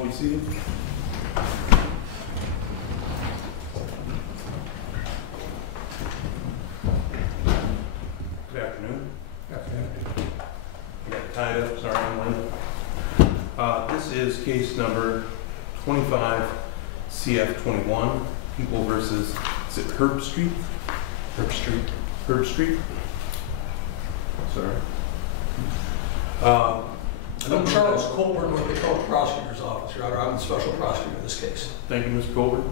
all be seated. Good afternoon. Good afternoon. I got tied up, sorry, I'm late. This is case number 25 CF21, People versus, is it Herpstrieth? Herpstrieth. Sorry. I'm Charles Colburn with the Carroll Prosecutor's Office, Your Honor. I'm the special prosecutor in this case. Thank you, Mr. Colburn.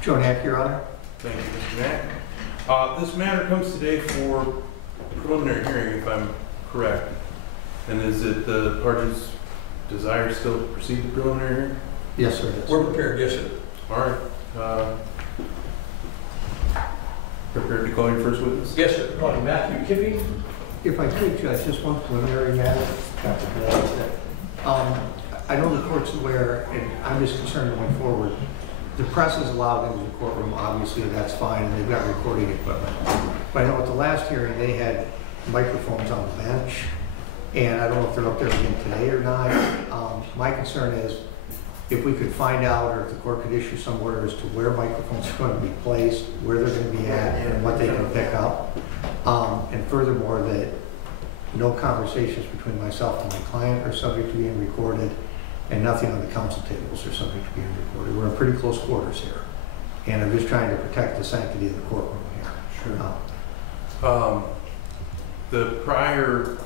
Joe Knack, Your Honor. Thank you, Mr. Knack. This matter comes today for preliminary hearing, if I'm correct. And is it the parties' desire still to proceed to preliminary hearing? Yes, sir. Yes. We're prepared, yes, sir. All right. Prepared to call your first witness? Yes, sir. Calling Matthew Kipping. If I could, Judge, just one preliminary matter. I know the court's aware, and I'm just concerned going forward. The press is allowed into the courtroom, obviously, that's fine, and they've got recording equipment. But I know at the last hearing, they had microphones on the bench, and I don't know if they're up there again today or not. My concern is if we could find out, or if the court could issue some order as to where microphones are going to be placed, where they're going to be at, and what they can pick up. And furthermore, that no conversations between myself and my client are subject to being recorded, and nothing on the counsel tables are subject to being recorded. We're in pretty close quarters here, and I'm just trying to protect the sanctity of the courtroom here. Sure. The prior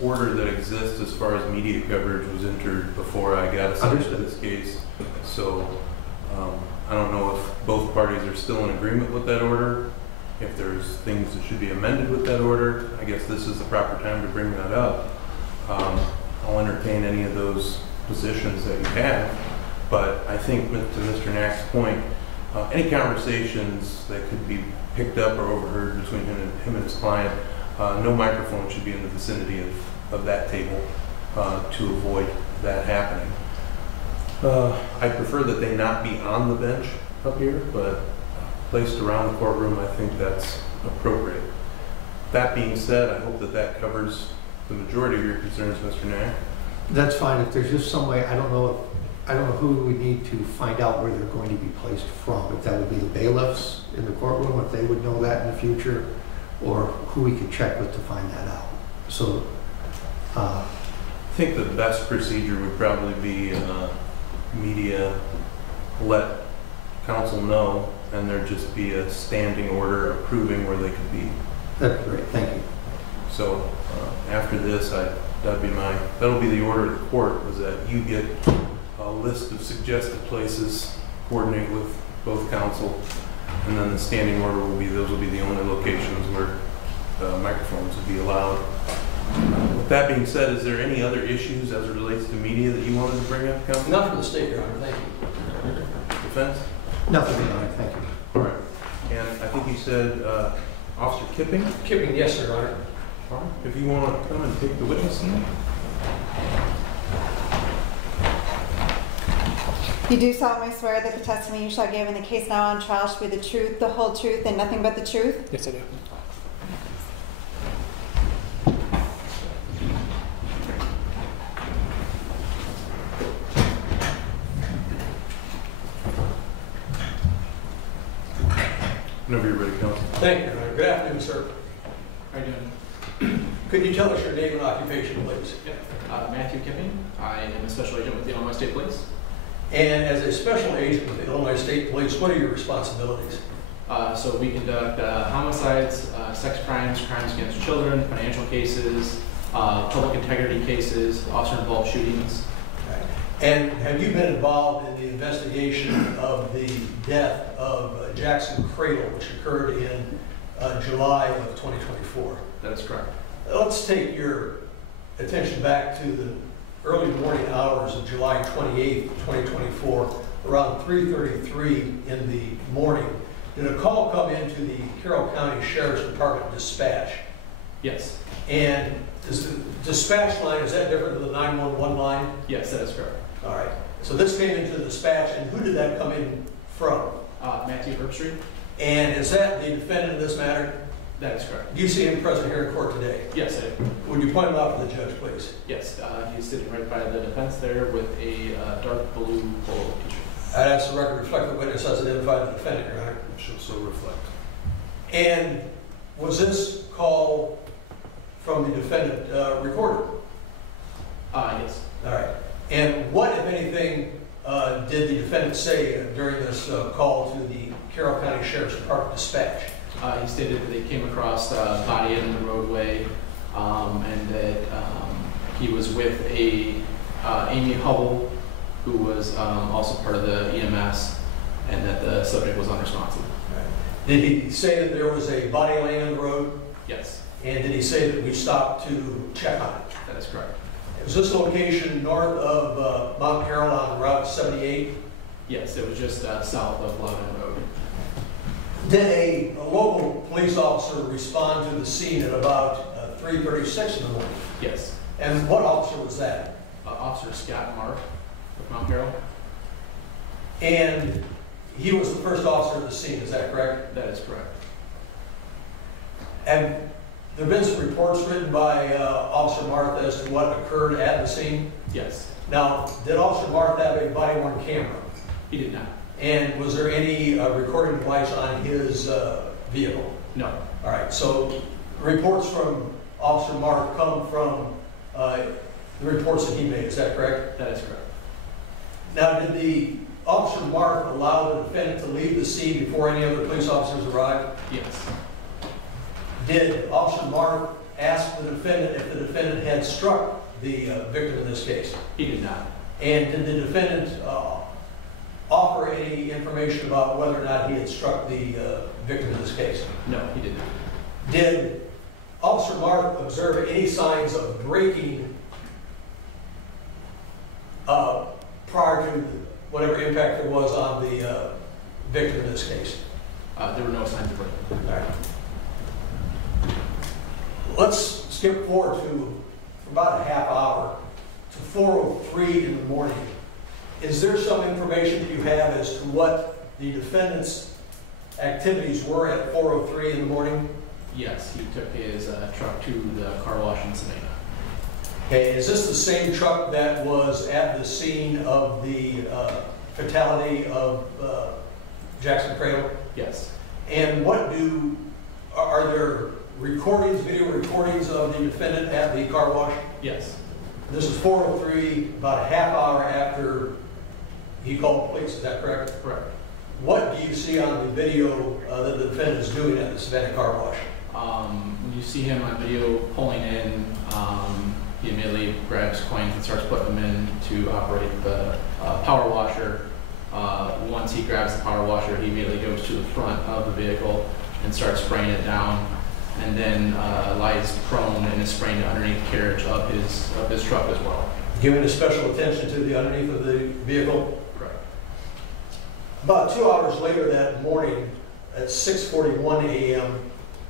order that exists as far as media coverage was entered before I got assigned to this case. So I don't know if both parties are still in agreement with that order. If there's things that should be amended with that order, I guess this is the proper time to bring that up. I'll entertain any of those positions that you have, but I think to Mr. Knack's point, any conversations that could be picked up or overheard between him and his client, no microphone should be in the vicinity of that table to avoid that happening. I prefer that they not be on the bench up here, but placed around the courtroom, I think that's appropriate. That being said, I hope that that covers the majority of your concerns, Mr. Knack. That's fine. If there's just some way, I don't know who we need to find out where they're going to be placed from. If that would be the bailiffs in the courtroom, if they would know that in the future, or who we could check with to find that out. So, I think the best procedure would probably be media let counsel know, and there'd just be a standing order approving where they could be. That'd be great. Thank you. So after this, that'll be the order of the court, was that you get a list of suggested places, coordinate with both counsel, and then the standing order will be, those will be the only locations where microphones would be allowed. With that being said, is there any other issues as it relates to media that you wanted to bring up, counsel? Not from the state, Your Honor. Thank you. Defense? Nothing, Your Honor. Thank you. All right. And I think you said Officer Kipping? Kipping, yes, Your Honor. All right. If you want to come and take the witness stand. You do solemnly swear that the testimony you shall give in the case now on trial shall be the truth, the whole truth, and nothing but the truth? Yes, I do. Whenever you're ready, counsel. Thank you, Your Honor. Good afternoon, sir. How are you doing? Could you tell us your name and occupation, please? Yeah. Matthew Kipping. I am a special agent with the Illinois State Police. And as a special agent with the Illinois State Police, what are your responsibilities? So we conduct homicides, sex crimes, crimes against children, financial cases, public integrity cases, officer-involved shootings. Right. And have you been involved in the investigation of the death of Jackson Kradle, which occurred in July of 2024? That is correct. Let's take your attention back to the early morning hours of July 28th, 2024, around 3:33 in the morning. Did a call come into the Carroll County Sheriff's Department dispatch? Yes. And is the dispatch line, is that different than the 911 line? Yes, that is correct. All right. So this came into the dispatch, and who did that come in from? Matthew Herpstrieth. And is that the defendant in this matter? That is correct. Do you see him present here in court today? Yes, Would you point him out to the judge, please? yes. He's sitting right by the defense there with a dark blue polo t-shirt. I'd ask the record to reflect the witness has identified the defendant, Your Honor. Shall so reflect. And was this call from the defendant recorded? Yes. All right. And what, if anything, did the defendant say during this call to the Carroll County Sheriff's Department dispatch? He stated that they came across a body in the roadway, and that he was with Amy Hubble, who was also part of the EMS, and that the subject was unresponsive. Right. Did he say that there was a body laying on the road? Yes, And did he say that we stopped to check on it? that is correct. Is this location north of Mount Carroll on Route 78? Yes, it was just south of Loudon Road. Did a local police officer respond to the scene at about 3:36 in the morning? Yes. And what officer was that? Officer Scott Mark of Mount Carroll. And he was the first officer at the scene, is that correct? That is correct. And there have been some reports written by Officer Marth as to what occurred at the scene. Yes, Now, did Officer Marth have a body-worn camera? he did not. And was there any recording device on his vehicle? No. All right, so reports from Officer Marth come from the reports that he made, is that correct? That is correct. Now, did the Officer Marth allow the defendant to leave the scene before any other police officers arrived? Yes. Did Officer Marth ask the defendant if the defendant had struck the victim in this case? He did not. And did the defendant offer any information about whether or not he had struck the victim in this case? No, he did not. Did Officer Marth observe any signs of braking prior to whatever impact there was on the victim in this case? There were no signs of breaking. All right. Let's skip forward to for about a half hour to 4:03 in the morning. Is there some information that you have as to what the defendant's activities were at 4:03 in the morning? Yes, he took his truck to the car wash in Savannah. Okay, is this the same truck that was at the scene of the fatality of Jackson Kradle? Yes. And are there recordings, video recordings of the defendant at the car wash? Yes. This is 4:03, about a half hour after he called the police, is that correct? Correct. What do you see on the video that the defendant is doing at the Savannah car wash? When you see him on video pulling in, he immediately grabs coins and starts putting them in to operate the power washer. Once he grabs the power washer, he immediately goes to the front of the vehicle and starts spraying it down, and then lies prone and is spraying it underneath the carriage of his truck as well. Giving a special attention to the underneath of the vehicle? Correct. About 2 hours later that morning, at 6:41 a.m.,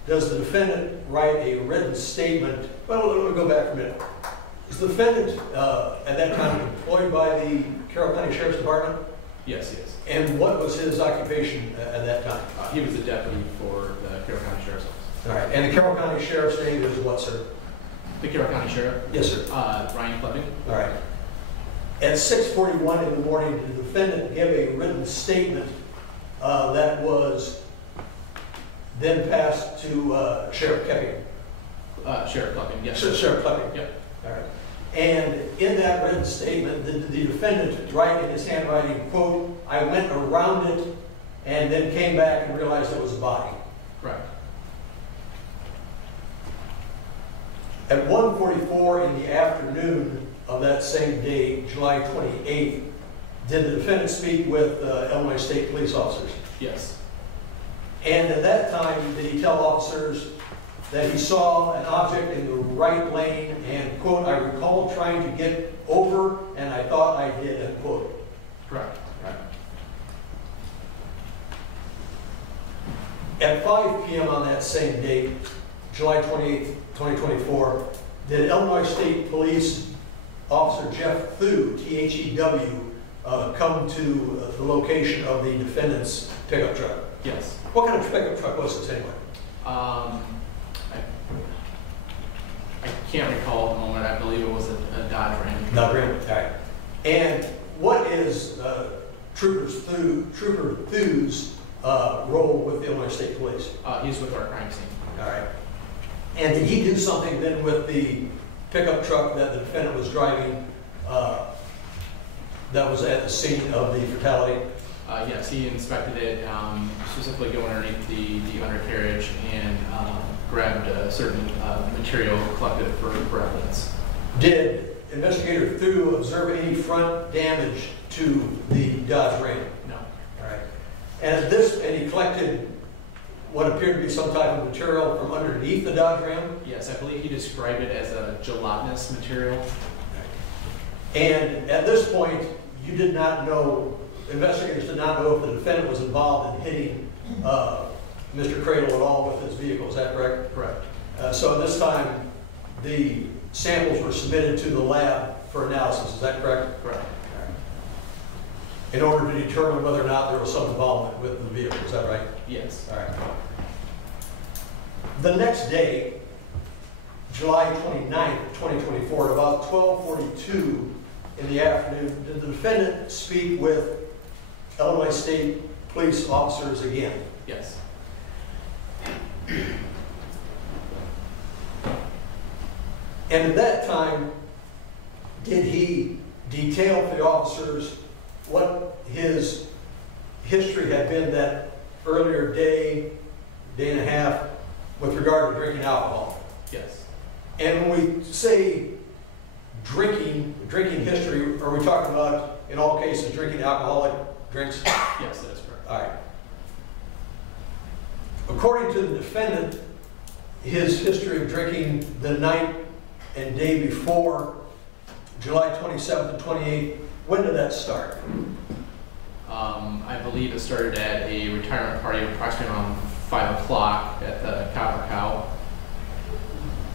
does the defendant write a written statement? Well, let me go back for a minute. Was the defendant at that time employed by the Carroll County Sheriff's Department? Yes, he is. And what was his occupation at that time? He was a deputy for the Carroll County Sheriff's Office. All right. And the Carroll County Sheriff's name is what, sir? The Carroll County Sheriff? Yes, sir. Ryan Cleving. All right. At 6:41 in the morning, did the defendant give a written statement that was then passed to Sheriff Kepping? Sheriff Cleving, yes. Sheriff Kepping? Yep. All right. And in that written statement, did the defendant write in his handwriting, quote, "I went around it and then came back and realized it was a body"? Correct. At 1:44 in the afternoon of that same day, July 28th, did the defendant speak with Illinois State police officers? Yes. And at that time, did he tell officers that he saw an object in the right lane and, quote, "I recall trying to get over and I thought I did," end quote? Correct. Right. At 5 p.m. on that same date, July 28th, 2024, did Illinois State Police Officer Jeff Thew, T-H-E-W, come to the location of the defendant's pickup truck? Yes. What kind of pickup truck was this anyway? I can't recall at the moment. I believe it was a Dodge Ram. Dodge Ram, all right. And what is Trooper Thu's role with the Illinois State Police? He's with our crime scene. All right. And did he do something then with the pickup truck that the defendant was driving that was at the scene of the fatality? Yes, he inspected it, specifically going underneath the undercarriage and grabbed certain material collected for evidence. Did Investigator Thu observe any front damage to the Dodge Ram? No. All right. And he collected what appeared to be some type of material from underneath the Dodge Ram? Yes, I believe he described it as a gelatinous material. And at this point, you did not know, investigators did not know if the defendant was involved in hitting Mr. Kradle at all with his vehicle, is that correct? Correct. So at this time, the samples were submitted to the lab for analysis, is that correct? Correct. In order to determine whether or not there was some involvement with the vehicle, is that right? Yes. All right. The next day, July 29th, 2024, at about 12:42 in the afternoon, did the defendant speak with Illinois State Police officers again? Yes. And at that time, did he detail for the officers what his history had been that earlier day and a half with regard to drinking alcohol? Yes. And when we say drinking history, are we talking about, in all cases, drinking alcoholic drinks? Yes, that is correct. All right. According to the defendant, his history of drinking the night and day before, July 27th and 28th, when did that start? I believe it started at a retirement party approximately around 5 o'clock at the Copper Cow.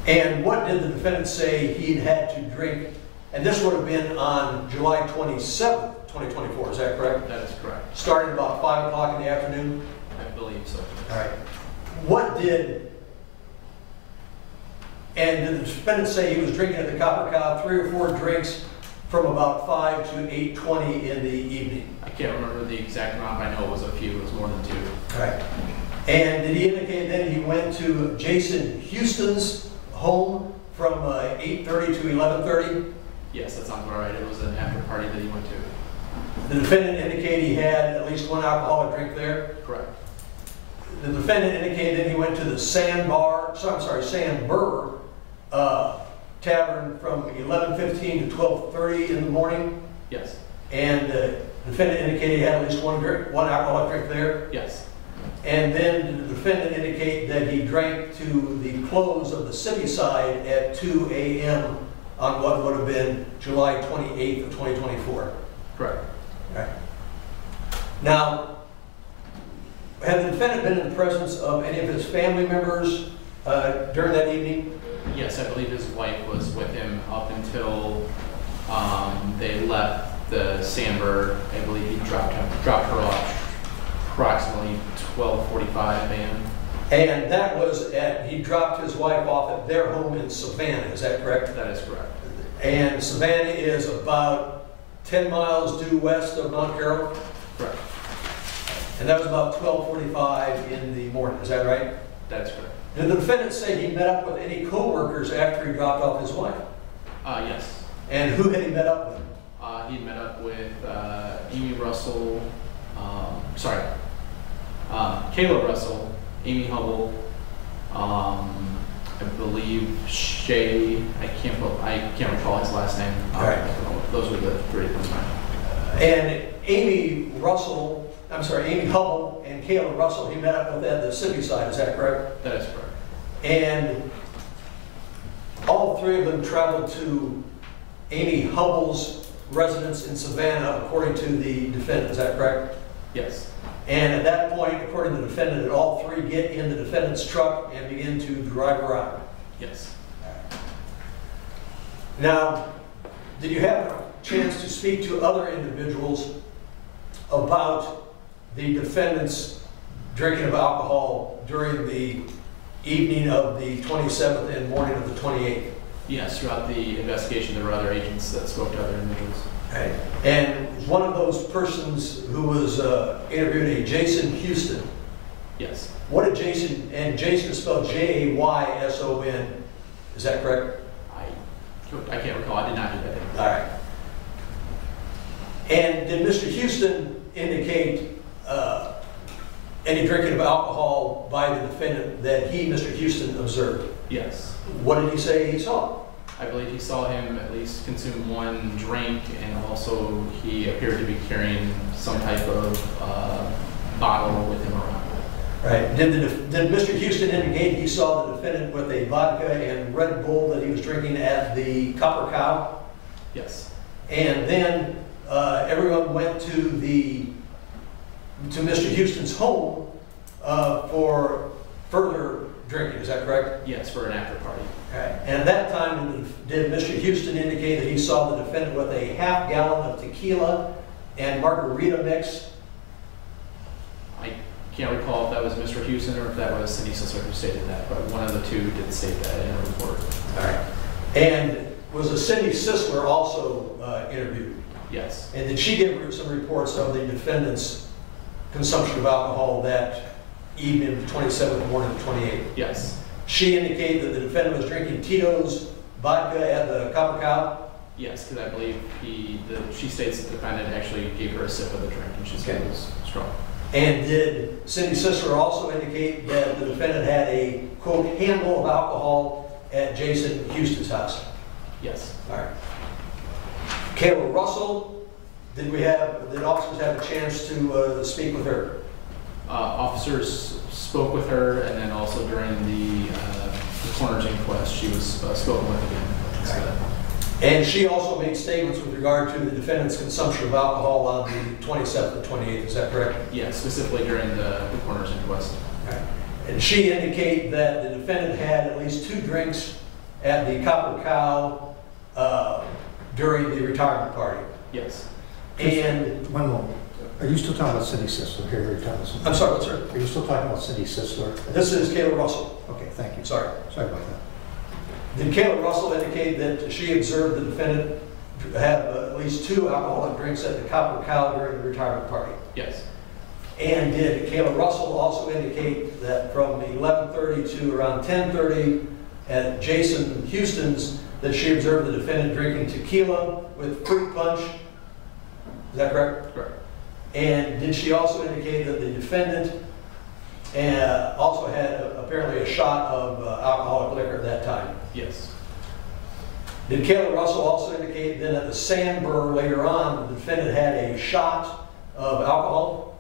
And what did the defendant say he'd had to drink? And this would have been on July 27th, 2024, is that correct? That is correct. Starting about 5 o'clock in the afternoon? I believe so. All right. And did the defendant say he was drinking at the Copper Cow 3 or 4 drinks from about 5 to 8:20 in the evening? I can't remember the exact amount, but I know it was a few. It was more than 2. All right. And did he indicate then he went to Jason Houston's home from 8:30 to 11:30? Yes, that sounds about right. It was an after party that he went to. The defendant indicated he had at least 1 alcoholic drink there? Correct. The defendant indicated that he went to the Sandbar Tavern from 11:15 to 12:30 in the morning? Yes. And the defendant indicated he had at least 1 alcoholic drink there? Yes. And then did the defendant indicate that he drank to the close of the city side at 2 a.m. on what would have been July 28th of 2024? Correct. Right. Now, had the defendant been in the presence of any of his family members during that evening? Yes, I believe his wife was with him up until they left the Sandburg. I believe he dropped her off approximately 12:45 a.m. And that was he dropped his wife off at their home in Savannah, is that correct? That is correct. And Savannah is about 10 miles due west of Mount Carroll? Correct. And that was about 12:45 in the morning, is that right? That is correct. Did the defendant say he met up with any co-workers after he dropped off his wife? Yes. And who had he met up with? He met up with Amy Russell, Kayla Russell, Amy Hubble, I believe Shay, I can't recall his last name. Right. Those were the 3 of them. And Amy Hubble and Kayla Russell, he met up with at the city side, is that correct? That is correct. And all 3 of them traveled to Amy Hubble's residence in Savannah, according to the defendant, is that correct? Yes. And at that point, according to the defendant, did all 3 get in the defendant's truck and begin to drive around? Yes. Now, did you have a chance to speak to other individuals about the defendant's drinking of alcohol during the evening of the 27th and morning of the 28th. Yes, throughout the investigation, there were other agents that spoke to other individuals. Okay. And one of those persons who was interviewed, a Jason Houston. Yes. What did Jason, and Jason is spelled Jayson, is that correct? I can't recall. I did not do that. All right. And did Mr. Houston indicate any drinking of alcohol by the defendant that he, Mr. Houston, observed? Yes. What did he say he saw? I believe he saw him at least consume one drink, and also he appeared to be carrying some type of bottle with him around. Right. Did Mr. Houston indicate he saw the defendant with a vodka and Red Bull that he was drinking at the Copper Cow? Yes. And then everyone went to Mr. Houston's home for further drinking. Is that correct? Yes, for an after party. Okay. And at that time, did Mr. Houston indicate that he saw the defendant with a half gallon of tequila and margarita mix? I can't recall if that was Mr. Houston or if that was Cindy Sisler who stated that, but one of the two did state that in a report. All right. And was a Cindy Sisler also interviewed? Yes. And did she give some reports of the defendant's consumption of alcohol that evening, the 27th morning, the 28th? Yes. She indicated that the defendant was drinking Tito's vodka at the Copper Cow? Yes, because I believe she states that the defendant actually gave her a sip of the drink and she said it was strong. And did Cindy Sisler also indicate that the defendant had a, quote, handle of alcohol at Jason Houston's house? Yes. All right. Kayla Russell, did officers have a chance to speak with her? Officers spoke with her, and then also during the coroner's inquest, she was spoken with again. Okay. And she also made statements with regard to the defendant's consumption of alcohol on the 27th and 28th, is that correct? Yes, specifically during the coroner's inquest. Okay. And she indicated that the defendant had at least 2 drinks at the Copper Cow during the retirement party. Yes. And One moment. Are you still talking about Cindy Sisler here? Or are you talking about something? I'm sorry, what's her? Are you still talking about Cindy Sisler? This is Kayla Russell. Okay, thank you. Sorry. Sorry about that. Did Kayla Russell indicate that she observed the defendant have at least 2 alcoholic drinks at the Copper Cow during the retirement party? Yes. And did Kayla Russell also indicate that from 11:30 to around 10:30 at Jason Houston's that she observed the defendant drinking tequila with fruit punch? Is that correct? Correct. And did she also indicate that the defendant also had apparently a shot of alcoholic liquor at that time? Yes. Did Kayla Russell also indicate then at the Sandburr later on the defendant had a shot of alcohol?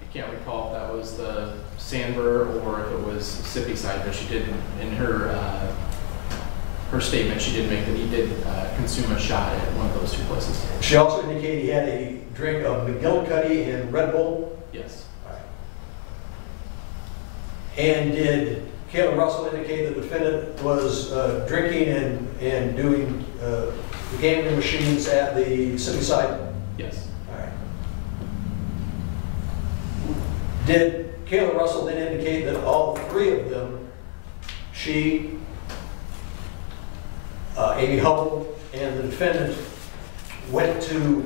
I can't recall if that was the Sandburr or if it was Sippy side, but she did, in her statement, she did make that he did consume a shot at one of those 2 places. She also indicated he had a drink of McGillicuddy and Red Bull? Yes. And did Kayla Russell indicate the defendant was drinking and doing the gambling machines at the city site? Yes. All right. Did Kayla Russell then indicate that all 3 of them, she, Amy Hubble, and the defendant went to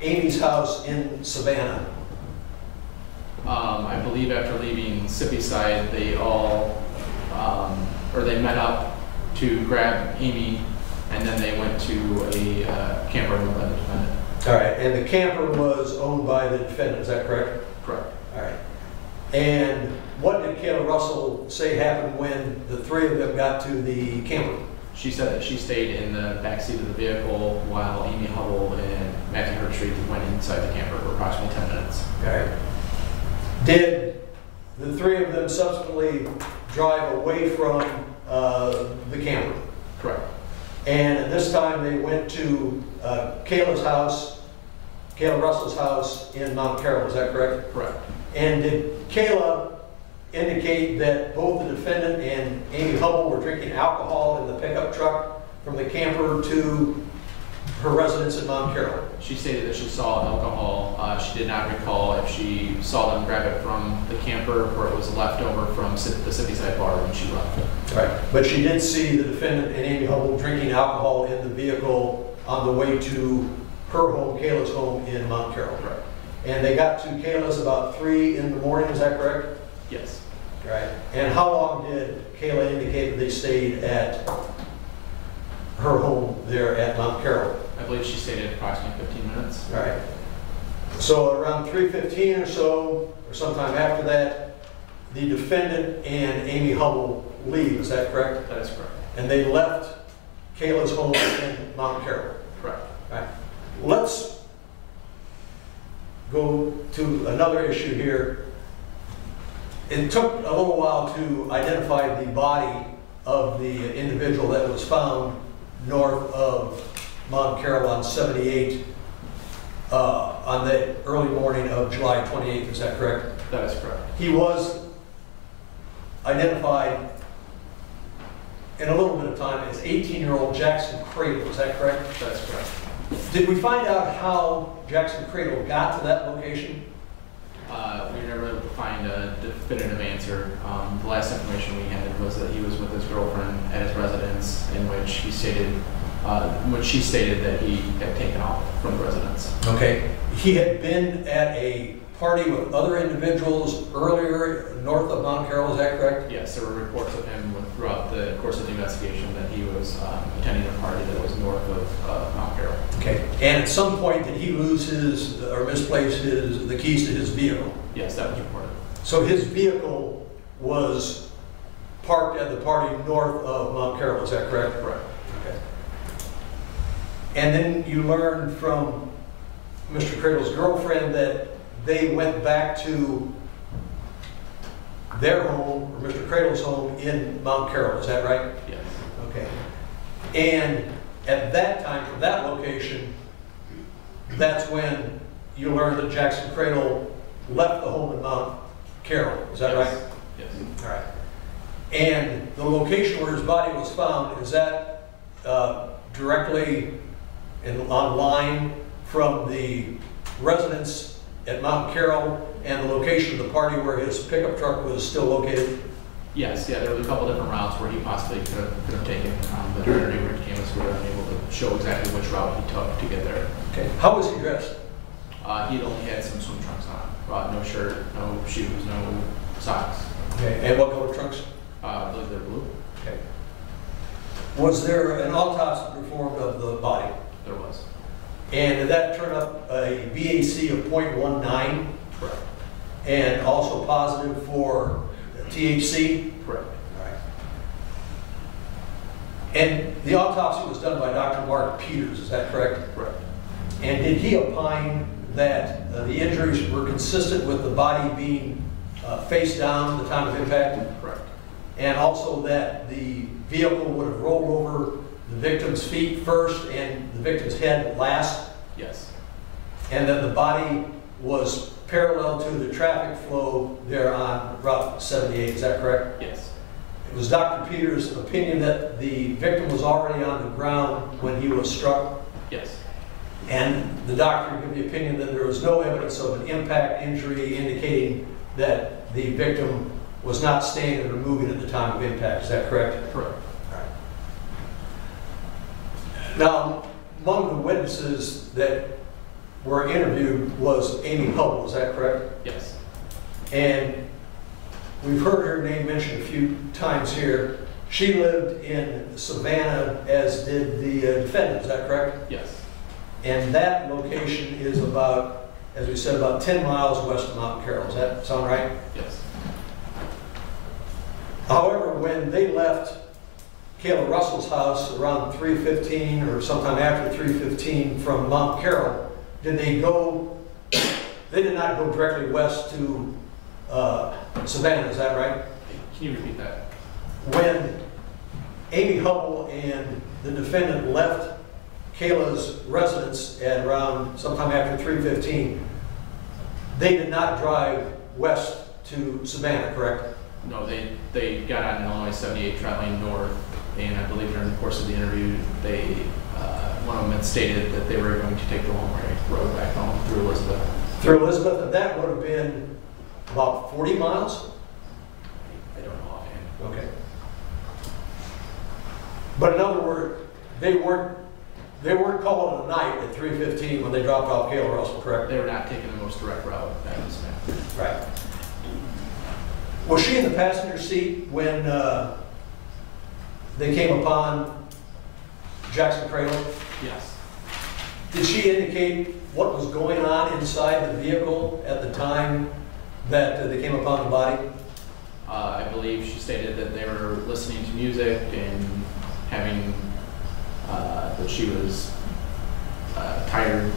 Amy's house in Savannah? I believe after leaving Sippy side, they all, they met up to grab Amy, and then they went to a camper owned by the defendant. All right, and the camper was owned by the defendant, is that correct? Correct. All right. And what did Kayla Russell say happened when the 3 of them got to the camper? She said that she stayed in the backseat of the vehicle while Amy Hubble and Matthew Herpstrieth went inside the camper for approximately 10 minutes. All right. Did the 3 of them subsequently drive away from the camper? Correct. And at this time they went to Kayla Russell's house in Mount Carroll, is that correct? Correct. And did Kayla indicate that both the defendant and Amy Hubble were drinking alcohol in the pickup truck from the camper to her residence in Mount Carroll? She stated that she saw alcohol. She did not recall if she saw them grab it from the camper or it was left over from the City-side bar when she left. Right. But she did see the defendant and Amy Hubble drinking alcohol in the vehicle on the way to her home, Kayla's home in Mount Carroll. Right. And they got to Kayla's about 3 in the morning, is that correct? Yes. Right. And how long did Kayla indicate that they stayed at her home there at Mount Carroll? I believe she stated approximately 15 minutes. Right. So around 3:15 or so, or sometime after that, the defendant and Amy Hubble leave, is that correct? That is correct. And they left Kayla's home in Mount Carroll. Correct. Right. Let's go to another issue here. It took a little while to identify the body of the individual that was found north of Mount Carroll on 78 on the early morning of July 28th, is that correct? That is correct. He was identified in a little bit of time as 18-year-old Jackson Kradle, is that correct? That is correct. Did we find out how Jackson Kradle got to that location? We were never able to find a definitive answer. The last information we had was that he was with his girlfriend at his residence, in which he stated, she stated that he had taken off from the residence. Okay. He had been at a party with other individuals earlier north of Mount Carroll, is that correct? Yes, there were reports of him throughout the course of the investigation that he was attending a party that was north of Mount Carroll. Okay. And at some point, did he lose his, or misplace the keys to his vehicle? Yes, that was reported. So his vehicle was parked at the party north of Mount Carroll, is that correct? Correct. Okay. And then you learned from Mr. Kradle's girlfriend that they went back to their home, or Mr. Kradle's home in Mount Carroll, is that right? Yes. Okay. And at that time, from that location, that's when you learned that Jackson Kradle left the home in Mount Carroll, is that right? Yes. All right. And the location where his body was found, is that directly on line from the residence at Mount Carroll and the location of the party where his pickup truck was still located? Yes, yeah, there was a couple different routes where he possibly could have taken, but during the rig canvas, we were unable to show exactly which route he took to get there. Okay. How was he dressed? He only had some swim trunks on, no shirt, no shoes, no socks. Okay. And what color trunks? I believe they're blue. Okay. Was there an autopsy performed of the body? There was. And did that turn up a BAC of 0.19 Correct. and also positive for THC? Correct. All right. And the autopsy was done by Dr. Mark Peters, is that correct? Correct. And did he opine that the injuries were consistent with the body being face down at the time of impact? Correct. And also that the vehicle would have rolled over the victim's feet first and the victim's head last? Yes. And that the body was parallel to the traffic flow there on Route 78, is that correct? Yes. It was Dr. Peters' opinion that the victim was already on the ground when he was struck? Yes. And the doctor gave the opinion that there was no evidence of an impact injury indicating that the victim was not standing or moving at the time of impact, is that correct? Correct. Now, among the witnesses that were interviewed was Amy Hubble, is that correct? Yes. And we've heard her name mentioned a few times here. She lived in Savannah, as did the defendant, is that correct? Yes. And that location is about, as we said, about 10 miles west of Mount Carroll. Does that sound right? Yes. However, when they left Kayla Russell's house around 3:15 or sometime after 3:15 from Mount Carroll, did they go, they did not go directly west to Savannah, is that right? Can you repeat that? When Amy Hubble and the defendant left Kayla's residence at around sometime after 3:15, they did not drive west to Savannah, correct? No, they got on Illinois 78 traveling north, and I believe during the course of the interview, they one of them had stated that they were going to take the one-way road back home through Elizabeth. Through Elizabeth, and that would have been about 40 miles? I don't know offhand. Okay. But in other words, they weren't calling it a night at 3:15 when they dropped off Carroll Russell, correct? They were not taking the most direct route, that is correct. Right. Was she in the passenger seat when they came upon Jackson Kradle? Yes. Did she indicate what was going on inside the vehicle at the time that they came upon the body? I believe she stated that they were listening to music and having, that she was tired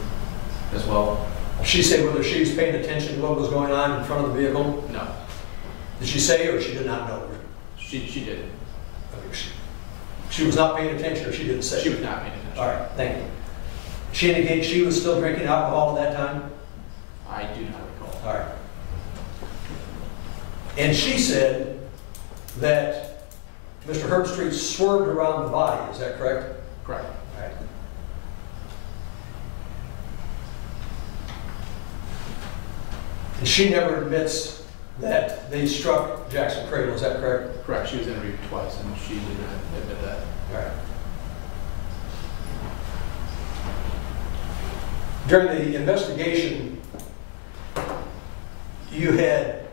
as well. She said whether she was paying attention to what was going on in front of the vehicle? No, Did she say, or she did not know? she did. Okay, she was not paying attention, or she didn't say? She was not paying attention. All right, thank you. She indicated she was still drinking alcohol at that time? I do not recall. All right. And she said that Mr. Herpstrieth swerved around the body, is that correct? Correct. All right. And she never admits that they struck Jackson Kradle, is that correct? Correct. She was interviewed twice, and she did not admit that. All right. During the investigation, you had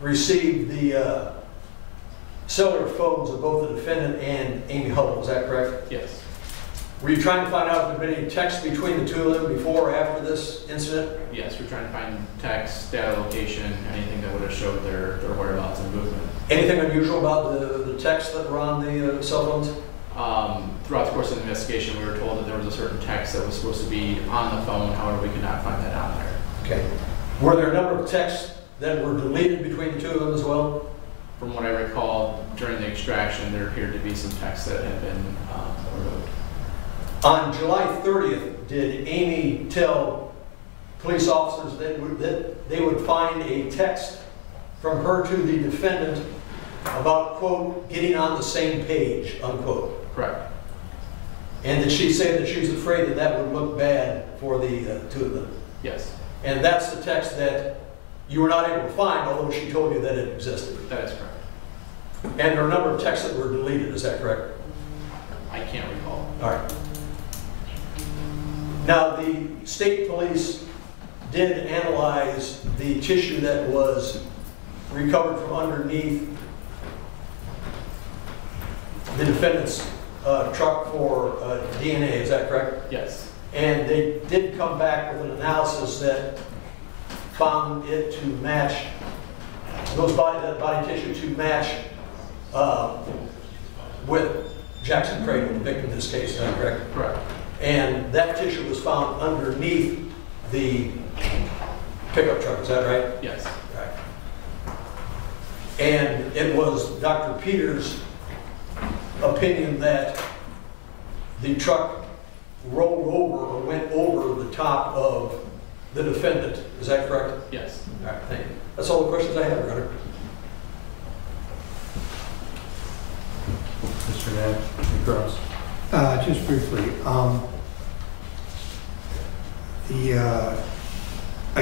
received the cellular phones of both the defendant and Amy Hubble, is that correct? Yes. Were you trying to find out if there had been any text between the two of them before or after this incident? Yes, we're trying to find text, data location, anything that would have showed their whereabouts and movement. Anything unusual about the texts that were on the cell phones? Throughout the course of the investigation, we were told that there was a certain text that was supposed to be on the phone, however, we could not find that on there. Okay. Were there a number of texts that were deleted between the two of them as well? From what I recall, during the extraction, there appeared to be some text that had been removed. On July 30th, did Amy tell police officers that they would find a text from her to the defendant about, quote, getting on the same page, unquote? Correct. And did she say that she was afraid that that would look bad for the two of them? Yes, And that's the text that you were not able to find, although she told you that it existed. that is correct. And there are a number of texts that were deleted, is that correct? I can't recall. All right. Now, the state police did analyze the tissue that was recovered from underneath the defendant's truck for DNA, is that correct? Yes. And they did come back with an analysis that found it to match, that body tissue to match with Jackson Kradle, the victim in this case, is that correct? Correct. And that tissue was found underneath the pickup truck, is that right? Yes. Right. And it was Dr. Peters' opinion that the truck rolled over or went over the top of the defendant, is that correct? Yes. All right, thank you. That's all the questions I have, Your Honor. Mr. Knapp, Cross. Just briefly, I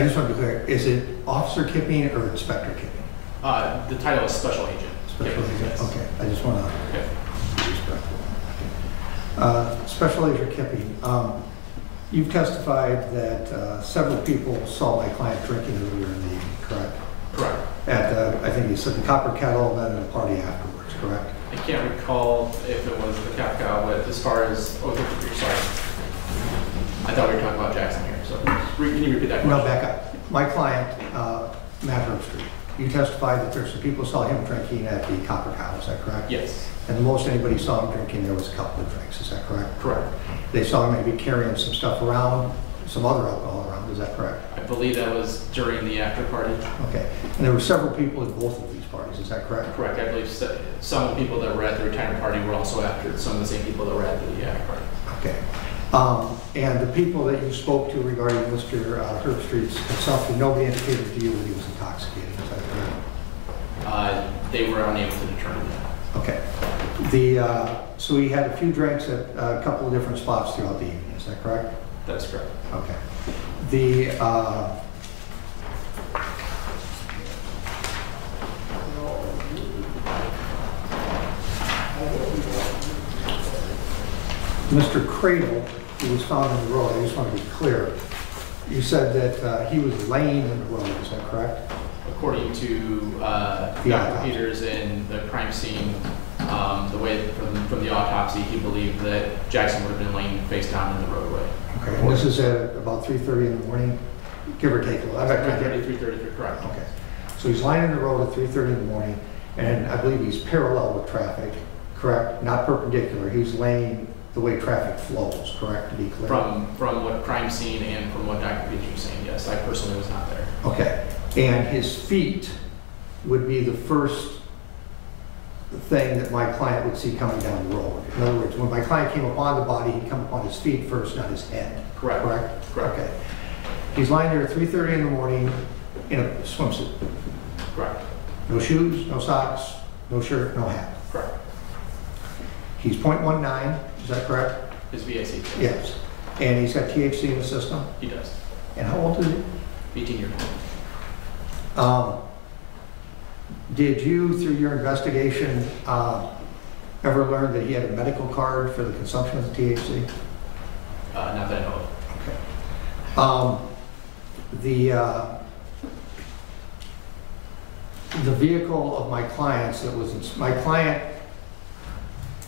just want to be clear, is it Officer Kipping or Inspector Kipping? The title is Special Agent. Special Agent, Yes. okay, I just want to Okay. be respectful. Special Agent Kipping, you've testified that several people saw my client drinking earlier in the evening, correct? Correct. At, I think you said the Copper Kettle and then at a party afterwards, correct? I can't recall if it was the Kafka, but as far as, sorry. I thought we were talking about Jackson here, so can you repeat that question? No, back up. My client, Matt Herpstrieth, you testified that there's some people saw him drinking at the Copper Kettle, is that correct? Yes. And the most anybody saw him drinking, there was a couple of drinks, is that correct? Correct. They saw him maybe carrying some stuff around, some other alcohol around, is that correct? I believe that was during the after party. Okay. And there were several people at both of these parties, is that correct? Correct. I believe some of the people that were at the retirement party were also after some of the same people that were at the after party. Okay. And the people that you spoke to regarding Mr. Herpstrieth's consumption, nobody indicated to you that he was intoxicated, is that correct? They were unable to determine that. Okay. So he had a few drinks at a couple of different spots throughout the evening, is that correct? That is correct. Okay. Mr. Kradle, who was found in the road, I just want to be clear. You said that he was laying in the road, is that correct? According to Dr. Peters in the crime scene, the way from the autopsy, he believed that Jackson would have been laying face down in the roadway. Okay, and this is at about 3:30 in the morning, give or take a little. 3:33, correct. Okay, so he's lying in the road at 3:30 in the morning, and I believe he's parallel with traffic, correct? Not perpendicular. He's laying the way traffic flows, correct, to be clear? From what crime scene and from what Dr. Peters was saying, yes. I personally was not there. Okay, and his feet would be the first thing that my client would see coming down the road. In other words, when my client came upon the body, he'd come upon his feet first, not his head. Correct. Correct? Correct. Okay. He's lying there at 3:30 in the morning in a swimsuit. Correct. No shoes, no socks, no shirt, no hat. Correct. He's .19, is that correct? His VAC. Yes. And he's got THC in the system? He does. And how old is he? 18 years old. Did you, through your investigation, ever learn that he had a medical card for the consumption of the THC? Not that I know of. Okay. The vehicle of my client's that was, my client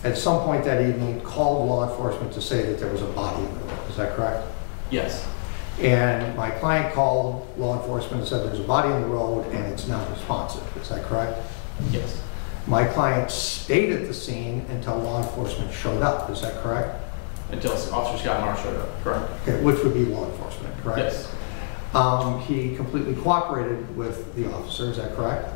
at some point that evening called law enforcement to say that there was a body in the road, is that correct? Yes. And my client called law enforcement and said there's a body in the road and it's not responsive, is that correct? Yes. My client stayed at the scene until law enforcement showed up, is that correct? Until Officer Scott Marr showed up, correct? Okay, which would be law enforcement, correct? Yes. He completely cooperated with the officer, is that correct?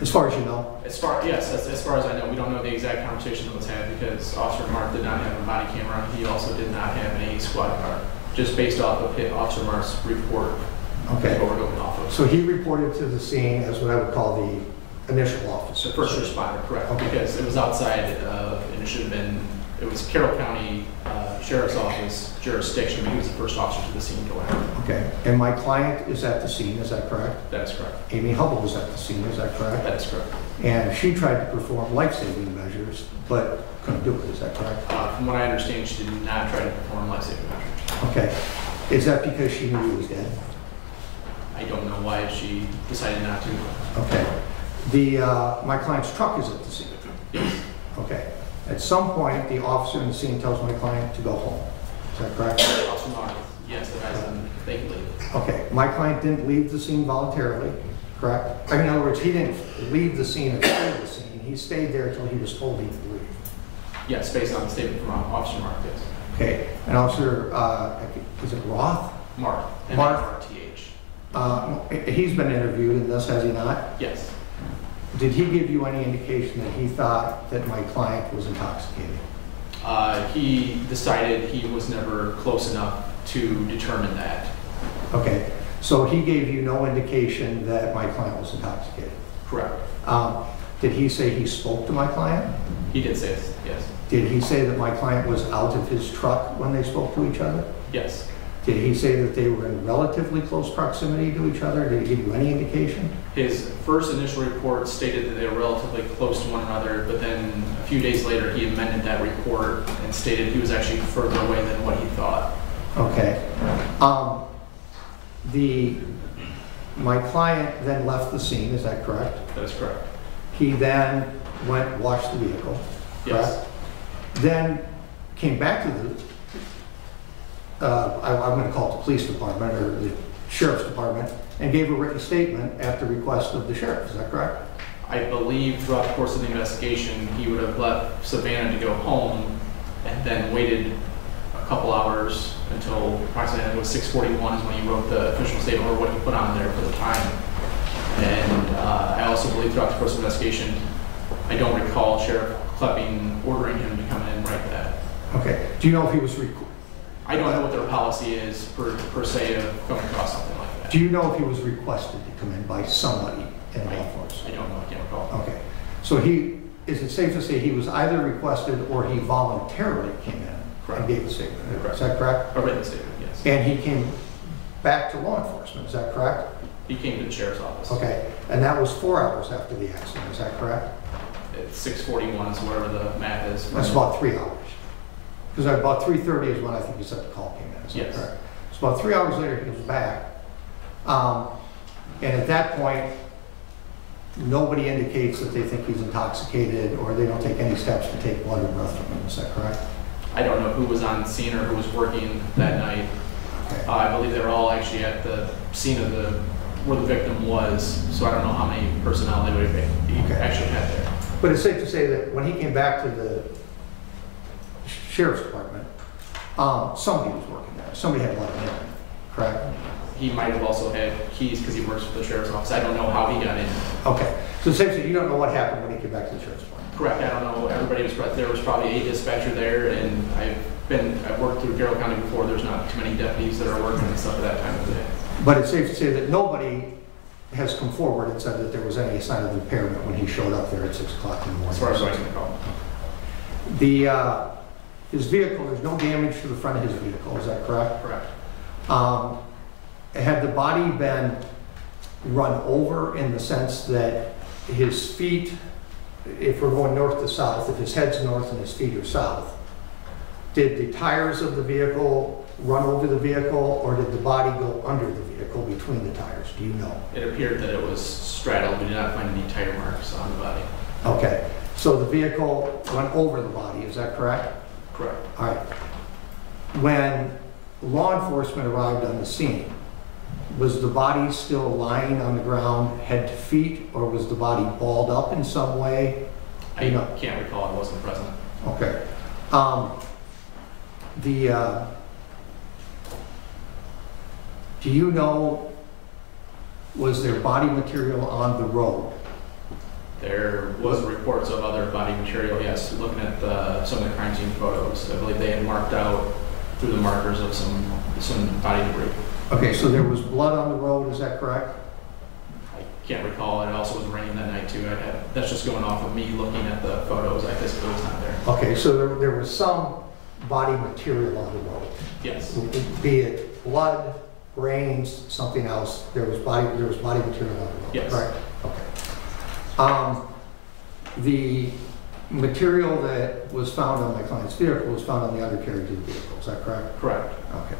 As far as you know? As far as I know, we don't know the exact conversation that was had because Officer Mark did not have a body camera. He also did not have any squad car, just based off of Officer Mark's report. Okay. What we're going off of. So he reported to the scene as what I would call the initial officer. The first responder, correct? Okay. Because it was outside of, and it should have been, it was Carroll County Sheriff's Office jurisdiction, but he was the first officer to the scene going out. Okay. And my client is at the scene, is that correct? That is correct. Amy Hubble was at the scene, is that correct? That is correct. And she tried to perform life-saving measures, but couldn't do it, is that correct? From what I understand, she did not try to perform life-saving measures. Okay. Is that because she knew he was dead? I don't know why she decided not to. Okay. My client's truck is at the scene. Yes. Okay. At some point, the officer in the scene tells my client to go home. Is that correct? Officer Mark, yes, advised them they could leave. Okay. My client didn't leave the scene voluntarily, correct? I mean, in other words, he didn't leave the scene and stay at the scene. He stayed there until he was told he could leave. Yes, based on the statement from Officer Mark, yes. Okay. And Officer, is it Roth? Mark. Mark. M-A-R-T-H. He's been interviewed in this, has he not? Yes. Did he give you any indication that he thought that my client was intoxicated? He decided he was never close enough to determine that. Okay, so he gave you no indication that my client was intoxicated? Correct. Did he say he spoke to my client? He did say yes. Did he say that my client was out of his truck when they spoke to each other? Yes. Did he say that they were in relatively close proximity to each other? Did he give you any indication? His first initial report stated that they were relatively close to one another, but then a few days later he amended that report and stated he was actually further away than what he thought. Okay. My client then left the scene, is that correct? That is correct. He then went, washed the vehicle, correct? Yes. Then came back to I'm going to call it the police department or the sheriff's department, and gave a written statement at the request of the sheriff, is that correct? I believe throughout the course of the investigation, he would have left Savannah to go home and then waited a couple hours until approximately, it was 6:41 is when he wrote the official statement or what he put on there for the time. And I also believe throughout the course of the investigation, I don't recall Sheriff Klepping ordering him to come in and write that. Okay. Do you know if he was I don't know what their policy is per se of coming across something like that. Do you know if he was requested to come in by somebody in law enforcement? I don't know. I can't recall. Okay. So is it safe to say he was either requested or he voluntarily came in Correct. and gave a statement? Correct. Is that correct? A written statement, yes. And he came back to law enforcement, is that correct? He came to the sheriff's office. Okay, and that was 4 hours after the accident, is that correct? It's 6:41, so whatever the math is. That's about 3 hours. Because about 3:30 is when I think you said the call came in, is that Yes. correct? So about 3 hours later, he was back. And at that point, nobody indicates that they think he's intoxicated or they don't take any steps to take blood or breath from him, is that correct? I don't know who was on scene or who was working that night. Okay. I believe they were all actually at the scene of where the victim was, so I don't know how many personnel they would have actually had there. But it's safe to say that when he came back to the sheriff's department, somebody was working there. Somebody had let him in, correct? He might have also had keys because he works for the sheriff's office. I don't know how he got in. Okay, so it's safe to say you don't know what happened when he came back to the sheriff's department? Correct, I don't know. Everybody was, there was probably a dispatcher there, and I've worked through Carroll County before. There's not too many deputies that are working and stuff at that time of the day. But it's safe to say that nobody has come forward and said that there was any sign of impairment when he showed up there at 6 o'clock in the morning. As far as I can recall. His vehicle, there's no damage to the front of his vehicle, is that correct? Correct. Had the body been run over in the sense that his feet, if we're going north to south, if his head's north and his feet are south, did the tires of the vehicle run over the vehicle, or did the body go under the vehicle between the tires? Do you know? It appeared that it was straddled. We did not find any tire marks on the body. Okay, so the vehicle went over the body, is that correct? Correct. All right. When law enforcement arrived on the scene, was the body still lying on the ground head to feet, or was the body balled up in some way? I can't recall. I wasn't present. Okay. Do you know, was there body material on the road? There was reports of other body material, yes. Looking at some of the crime scene photos, I believe they had marked out through the markers of some body debris. Okay, so there was blood on the road, is that correct? I can't recall. It also was raining that night too. That's just going off of me looking at the photos. I physically was not there. Okay, so there was some body material on the road. Yes. Be it blood, brains, something else, there was body material on the road. Yes. Right. Okay. The material that was found on my client's vehicle was found on the undercarriage of the vehicle. Is that correct? Correct. Okay.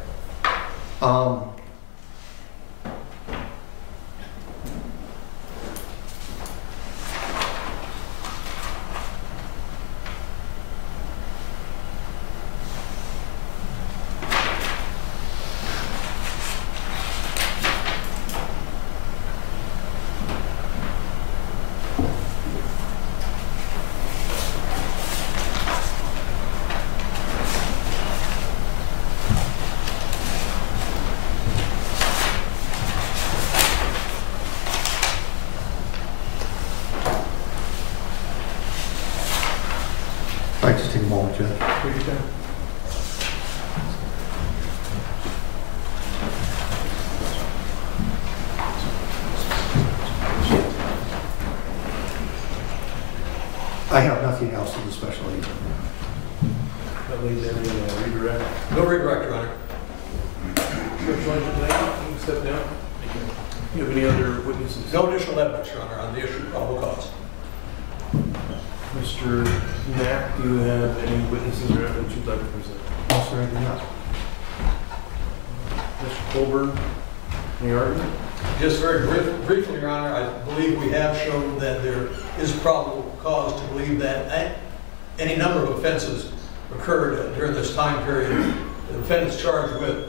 All right, just take a moment, Judge. Take your time. I have nothing else to the special agent. That leaves any redirect. No redirect, Your Honor. Special Agent Knight, you can step down. You have any other witnesses? No additional evidence, Your Honor, on the issue of probable cause. Mr. Knapp, do you have any witnesses or evidence you'd like to present? No, sir, I do not. Mr. Colburn, any argument? Just very briefly, Your Honor, I believe we have shown that there is probable cause to believe that any number of offenses occurred during this time period. The defendant's charged with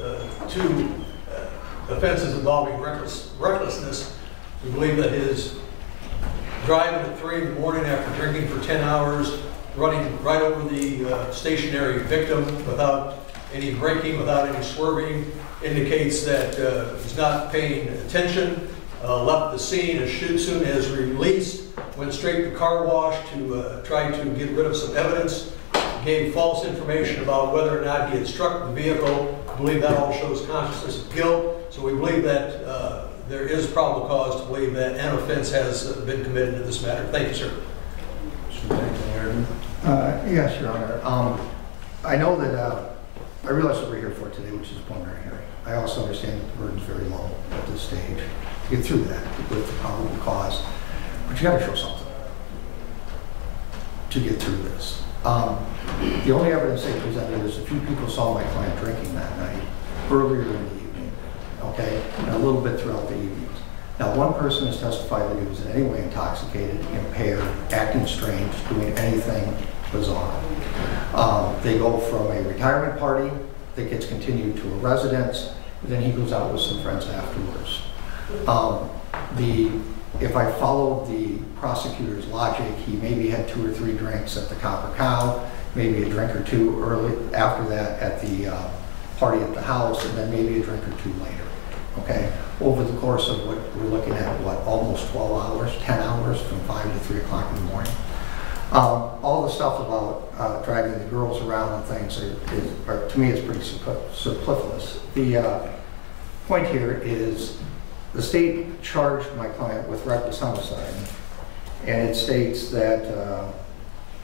2 offenses involving recklessness. We believe that his driving at 3 in the morning after drinking for 10 hours, running right over the stationary victim without any braking, without any swerving, indicates that he's not paying attention, left the scene as soon as released, went straight to car wash to try to get rid of some evidence, gave false information about whether or not he had struck the vehicle. I believe that all shows consciousness of guilt. So we believe that there is probable cause to believe that an offense has been committed in this matter. Thank you, sir. Yes, Your Honor. I know that, I realize what we're here for today, which is a preliminary hearing. I also understand that the burden's very low at this stage to get through that with the probable cause, but you gotta show something to get through this. The only evidence they presented is a few people saw my client drinking that night, earlier in the evening, okay, and a little bit throughout the evenings. Now, one person has testified that he was in any way intoxicated, impaired, acting strange, doing anything bizarre. They go from a retirement party that gets continued to a residence, then he goes out with some friends afterwards. If I followed the prosecutor's logic, he maybe had 2 or 3 drinks at the Copper Cow, maybe a drink or 2 early after that at the party at the house, and then maybe a drink or 2 later, okay? Over the course of what we're looking at, almost 12 hours, 10 hours from 5 to 3 o'clock in the morning. All the stuff about dragging the girls around and things to me, is pretty superfluous. The point here is the state charged my client with reckless homicide, and it states that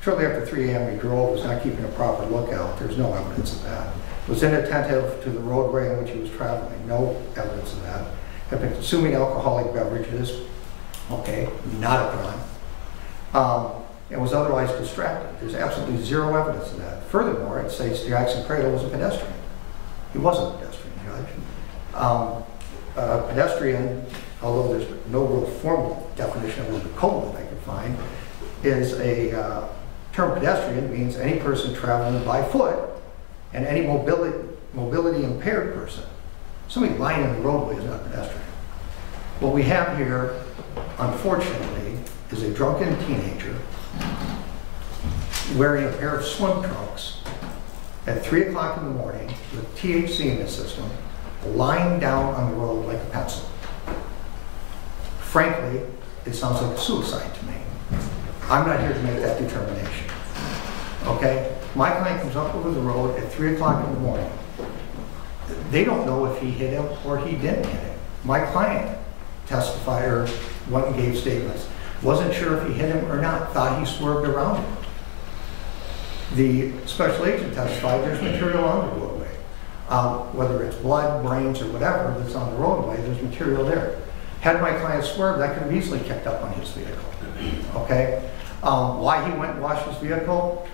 shortly after 3 a.m. he drove, was not keeping a proper lookout. There's no evidence of that. Was inattentive to the roadway in which he was traveling. No evidence of that. Had been consuming alcoholic beverages. Okay, not a crime. And was otherwise distracted. There's absolutely 0 evidence of that. Furthermore, it states Jackson Kradle was a pedestrian. He wasn't a pedestrian, Judge. Pedestrian, although there's no real formal definition of the code that I could find, is a term pedestrian means any person traveling by foot and any mobility impaired person. Somebody lying in the roadway is not a pedestrian. What we have here, unfortunately, is a drunken teenager wearing a pair of swim trunks at 3 o'clock in the morning with THC in his system, lying down on the road like a pencil. Frankly, it sounds like a suicide to me. I'm not here to make that determination. Okay? My client comes up over the road at 3 o'clock in the morning. They don't know if he hit him or he didn't hit him. My client testified or went and gave statements. Wasn't sure if he hit him or not, thought he swerved around him. The special agent testified there's material on the roadway. Whether it's blood, brains, or whatever that's on the roadway, there's material there. Had my client swerved, that could have easily kicked up on his vehicle. Okay? Why he went and washed his vehicle,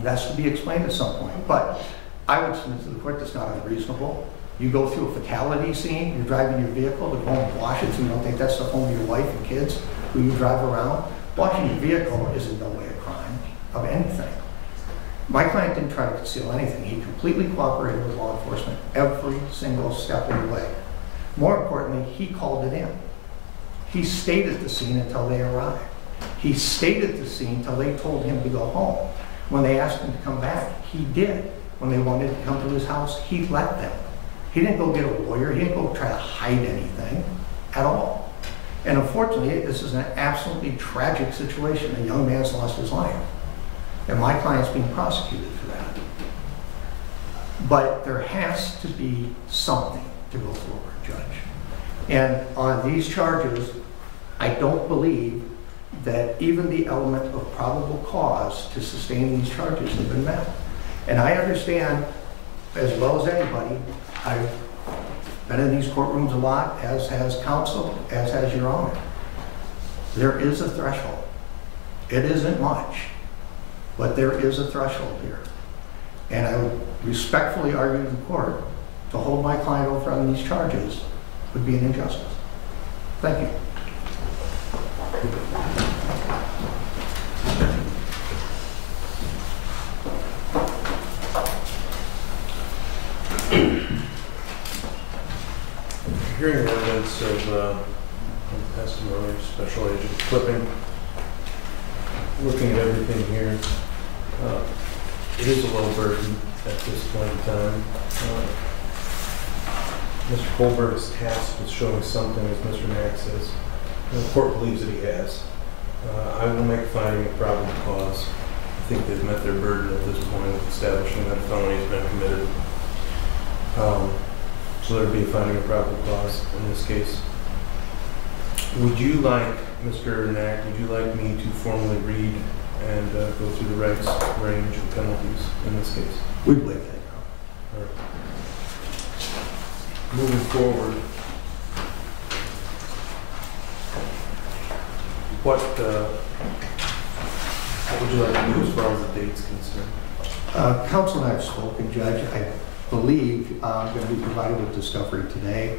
that's to be explained at some point. But I would submit to the court that's not unreasonable. You go through a fatality scene, you're driving your vehicle to go and wash it so you don't take that stuff home to your wife and kids who you drive around. Washing your vehicle is in no way a crime of anything. My client didn't try to conceal anything. He completely cooperated with law enforcement every single step of the way. More importantly, he called it in. He stayed at the scene until they arrived. He stayed at the scene until they told him to go home. When they asked him to come back, he did. When they wanted to come to his house, he let them. He didn't go get a lawyer. He didn't go try to hide anything at all. And unfortunately, this is an absolutely tragic situation. A young man's lost his life. And my client's being prosecuted for that. But there has to be something to go forward, Judge. And on these charges, I don't believe that even the element of probable cause to sustain these charges have been met. And I understand, as well as anybody, I've been in these courtrooms a lot, as has counsel, as has Your Honor. There is a threshold. It isn't much, but there is a threshold here. And I would respectfully argue to the court to hold my client over on these charges would be an injustice. Thank you. Hearing evidence of testimony, special agent clipping, looking at everything here, it is a low burden at this point in time. Mr. Colbert's tasked with showing something, as Mr. Mack says. And the court believes that he has. I will make a finding of probable cause. I think they've met their burden at this point of establishing that a felony has been committed. So there would be a finding of probable cause in this case. Would you like, Mr. Mack, would you like me to formally read and go through the rights range of penalties in this case. We believe that. All right. Moving forward, what would you like to do as far as the date's concerned? Council and I have spoken, Judge. I believe I'm going to be provided with discovery today.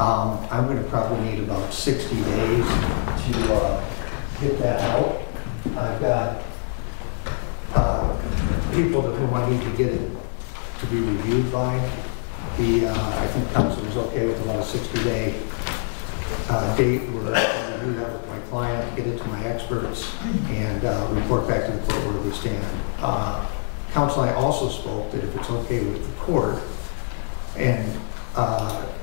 I'm going to probably need about 60 days to get that out. I've got people to whom I need to get it to be reviewed by. I think council was okay with about a 60-day date where I review that with my client, get it to my experts, and report back to the court where we stand. Council and I also spoke that if it's okay with the court, and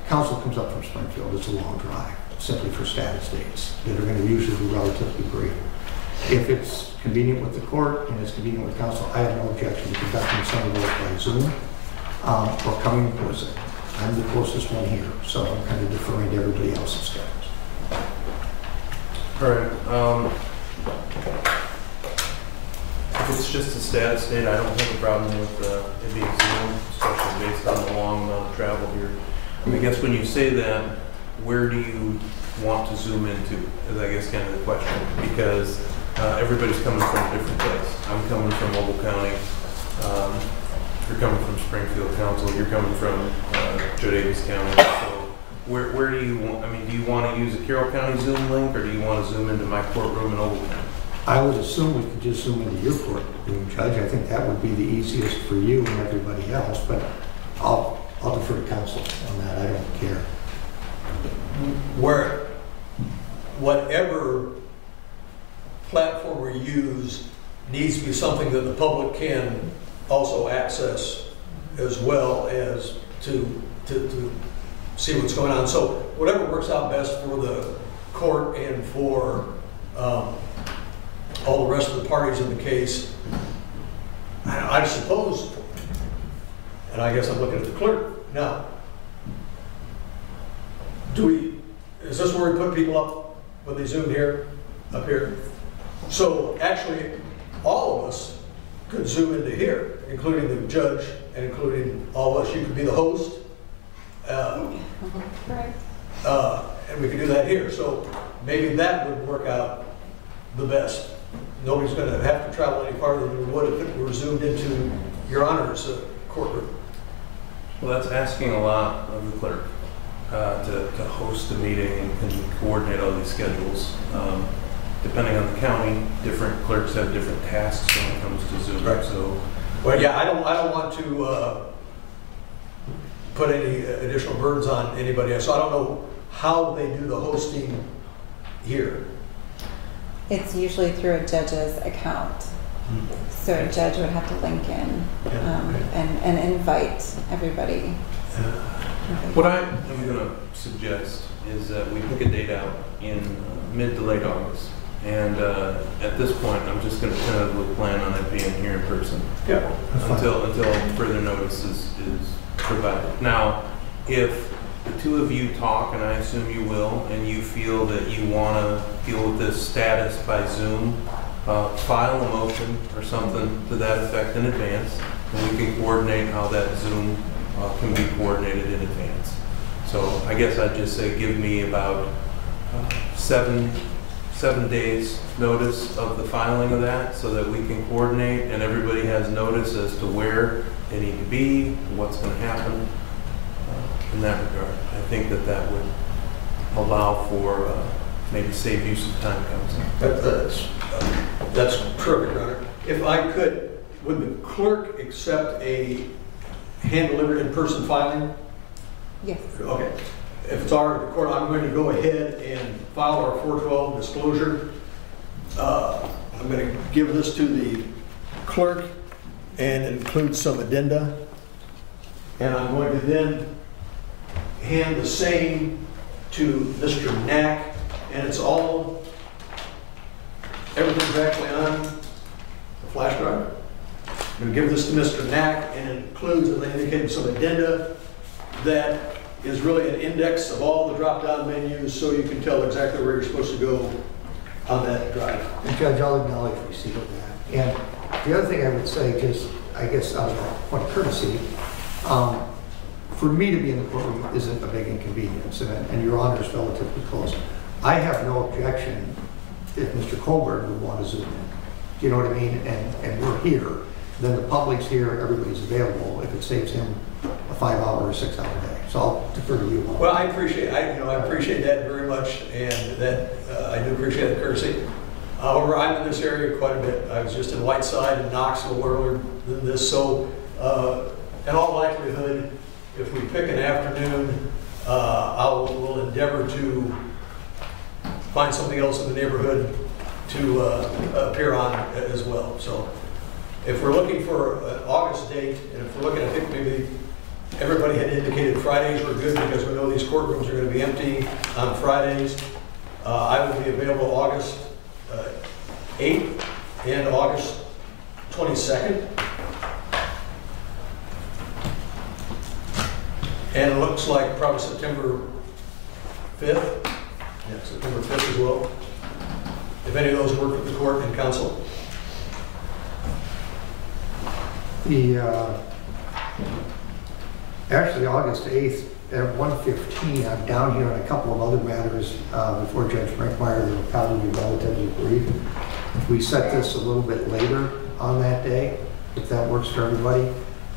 council comes up from Springfield, it's a long drive, simply for status dates that are going to usually be relatively brief. If it's convenient with the court and it's convenient with council, I have no objection to conducting some of those by Zoom or coming in person. I'm the closest one here, so I'm kind of deferring to everybody else's schedules. All right. If it's just a status date, I don't have a problem with it being Zoom, especially based on the long amount of travel here. I guess when you say that, where do you want to zoom into, is I guess kind of the question, because everybody's coming from a different place. I'm coming from Mobile County, you're coming from Springfield Council, you're coming from Joe Davis County. So where do you want, I mean, do you want to use a Carroll County Zoom link, or do you want to zoom into my courtroom in Mobile County? I would assume we could just zoom into your courtroom, Judge. I think that would be the easiest for you and everybody else, but I'll defer to council on that. I don't care. Whatever platform we use needs to be something that the public can also access, as well as to see what's going on. So whatever works out best for the court and for all the rest of the parties in the case, I suppose, and I guess I'm looking at the clerk now. Is this where we put people up when they zoom here, up here? So actually, all of us could zoom into here, including the judge and including all of us. You could be the host. Right. And we could do that here. So maybe that would work out the best. Nobody's going to have to travel any farther than we would if it were zoomed into Your Honor's courtroom. Well, that's asking a lot of the clerk to host a meeting and coordinate all these schedules. Depending on the county, different clerks have different tasks when it comes to Zoom. Right. So, well, yeah, I don't want to put any additional burdens on anybody else. So I don't know how they do the hosting here. It's usually through a judge's account. So a judge would have to link in and invite everybody. what I am going to suggest is that we pick a date out in mid to late August. And at this point, I'm just going to tentatively plan on it being here in person. Yeah. Until further notice is provided. Now, if the two of you talk, and I assume you will, and you feel that you want to deal with this status by Zoom, file a motion or something to that effect in advance, and we can coordinate how that Zoom can be coordinated in advance. So I guess I'd just say give me about 7 days notice of the filing of that, so that we can coordinate and everybody has notice as to where they need to be, what's going to happen in that regard. I think that would allow for maybe save you some time, Council. That's perfect, Your Honor. If I could, would the clerk accept a hand-delivered in-person filing? Yes. Okay. If it's our court, I'm going to go ahead and file our 412 disclosure. I'm going to give this to the clerk, and it includes some addenda. And I'm going to then hand the same to Mr. Knack, and it's all, everything's actually on the flash drive. I'm going to give this to Mr. Knack, and it includes, as I indicated, some addenda that is really an index of all the drop-down menus, so you can tell exactly where you're supposed to go on that drive. And Judge, I'll acknowledge receipt of that. And The other thing I would say, just, I guess, out of point of courtesy, for me to be in the courtroom isn't a big inconvenience, and Your Honor is relatively close. I have no objection if Mr. Colbert would want to Zoom in. Do you know what I mean? And we're here, then the public's here, everybody's available, if it saves him a 5-hour or 6-hour day. So I'll defer to you. Well, I appreciate that very much, and that I do appreciate the courtesy. However, I'm in this area quite a bit. I was just in Whiteside and Knoxville earlier than this, so in all likelihood, if we pick an afternoon, we'll endeavor to find something else in the neighborhood to appear on as well. So if we're looking for an August date, and if we're looking, I think maybe everybody had indicated Fridays were good because we know these courtrooms are going to be empty on Fridays. I will be available August 8th and August 22nd. And it looks like probably September 5th. Yeah, September 5th as well. If any of those work with the court and council. Actually, August 8th at 1:15, I'm down here on a couple of other matters before Judge Brinkmeyer that will probably be relatively brief. If we set this a little bit later on that day, if that works for everybody.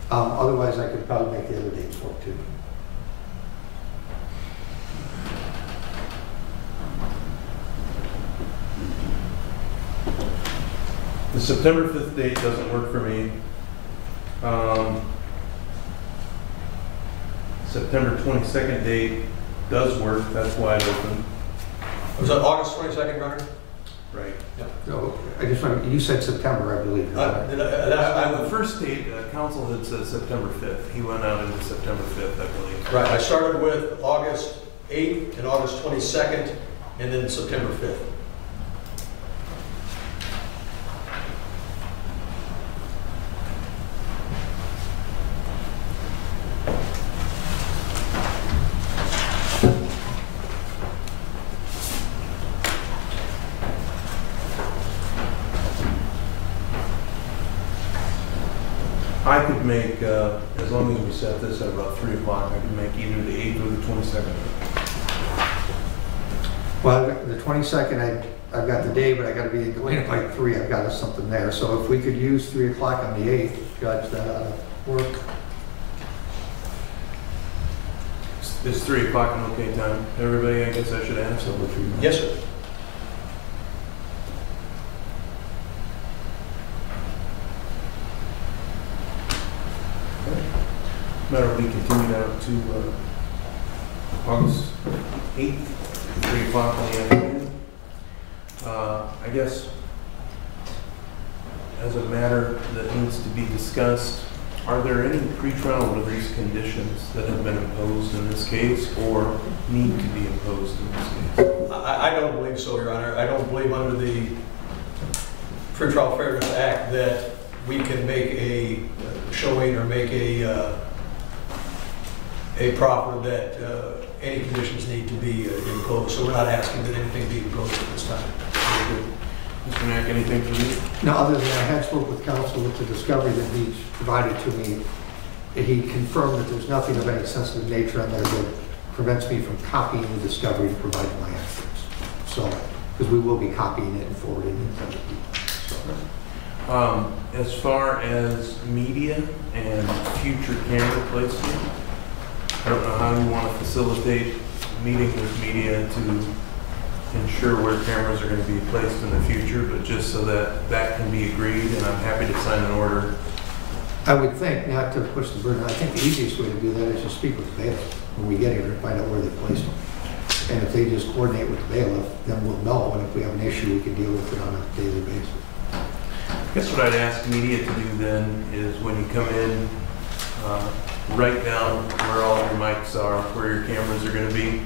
Otherwise, I could probably make the other dates work too. The September 5th date doesn't work for me. September 22nd date does work, that's wide open. Was that August 22nd, Your Honor? Right. Yep. So I just want, you said September, I believe. The first date, council had said September 5th. He went out into September 5th, I believe. Right, I started with August 8th and August 22nd, and then September 5th. I could make, as long as we set this at about 3 o'clock, I could make either the 8th or the 22nd. Well, the 22nd, I've got the day, but I got to be in Galena by 3. I've got something there. So if we could use 3 o'clock on the 8th, Judge, that ought to work. Is 3 o'clock an okay time? Everybody, I guess I should ask. Yes, sir. Matter will be continued out to August 8th, 3 o'clock in the afternoon. I guess as a matter that needs to be discussed, are there any pretrial release conditions that have been imposed in this case or need to be imposed in this case? I don't believe so, Your Honor. I don't believe under the Pretrial Fairness Act that we can make a showing or make a proffer that any conditions need to be imposed. So we're not asking that anything be imposed at this time. Very good. Mr. Mack, anything for you? No, other than I had spoke with counsel with the discovery that he provided to me. He confirmed that there's nothing of any sensitive nature on there that prevents me from copying the discovery to provide my answers. So, because we will be copying it and forwarding it to other people. So. As far as media and future camera placement, I don't know how you want to facilitate meeting with media to ensure where cameras are going to be placed in the future, but just so that that can be agreed, and I'm happy to sign an order. I would think, not to push the burden, I think the easiest way to do that is to speak with the bailiff when we get here and find out where they placed them. And if they just coordinate with the bailiff, then we'll know, and if we have an issue, we can deal with it on a daily basis. I guess what I'd ask media to do then is when you come in, write down where all your mics are, where your cameras are going to be.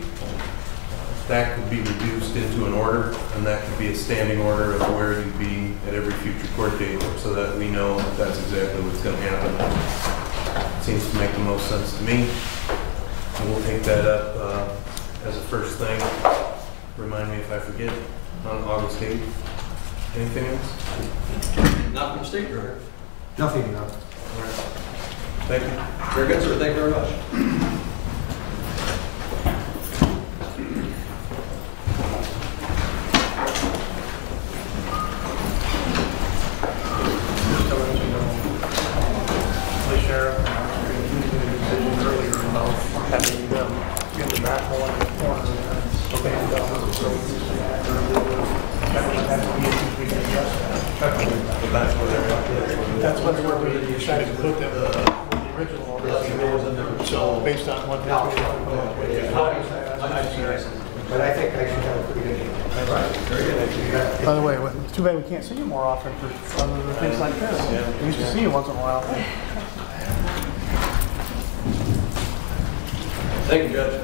That could be reduced into an order, and that could be a standing order of where you'd be at every future court date, so that we know that that's exactly what's going to happen. It seems to make the most sense to me. And we'll take that up as a first thing. Remind me if I forget on August 8th. Anything else? Nothing, State Director? Nothing, no. Thank you. Very good, sir. Thank you very much. Just to let you know, the sheriff made a decision earlier about having them in the back hole in the corner and stand down. So that would be issues we can address that. But that's where they're at. That's where we decided to put them, the original order. So based on what happened. But I think I should have a pretty good answer. By the way, it's too bad we can't see you more often for other than things like this. We used to see you once in a while. Thank you, Judge.